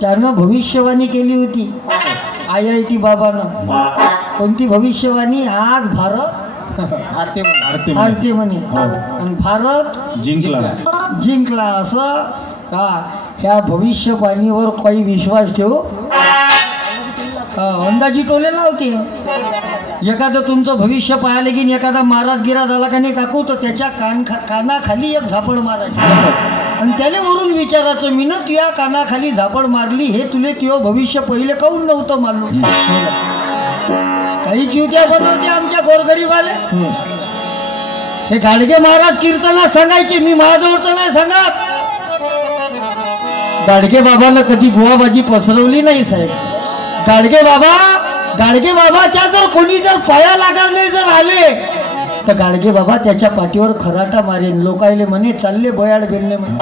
त्यानं भविष्यवाणी केली होती IIT बाबानं. कोणती भविष्यवाणी? आज भारत हारते म्हणे आणि भारत जिंकला असं का? ह्या भविष्यवाणीवर काही विश्वास ठेवू? अंदाजी टोले लावते. एखादं तुमचं भविष्य पाहायला की एखादा महाराज गिरा झाला का नाही काकू, तर त्याच्या कानाखाली एक झापड मारायची आणि त्याला वरून विचारायचं, मी ना तुझ्या कानाखाली झापड मारली हे तुले तुझं भविष्य पहिले काहून नव्हतं मारलं? काही चिवत्या बनवते आमच्या गोरगरीबाले. हे गाडगे महाराज कीर्तनात सांगायचे, मी माझ्याजवळचं नाही सांगत. गाडगे बाबाला कधी बुवाबाजी पसरवली नाही साहेब. गाडगे बाबाच्या जर कोणी जर पाया लागले जर आले तर गाडगे बाबा त्याच्या पाठीवर खराटा मारेन. लोकायले म्हणे चालले बयाड बेलने म्हणे.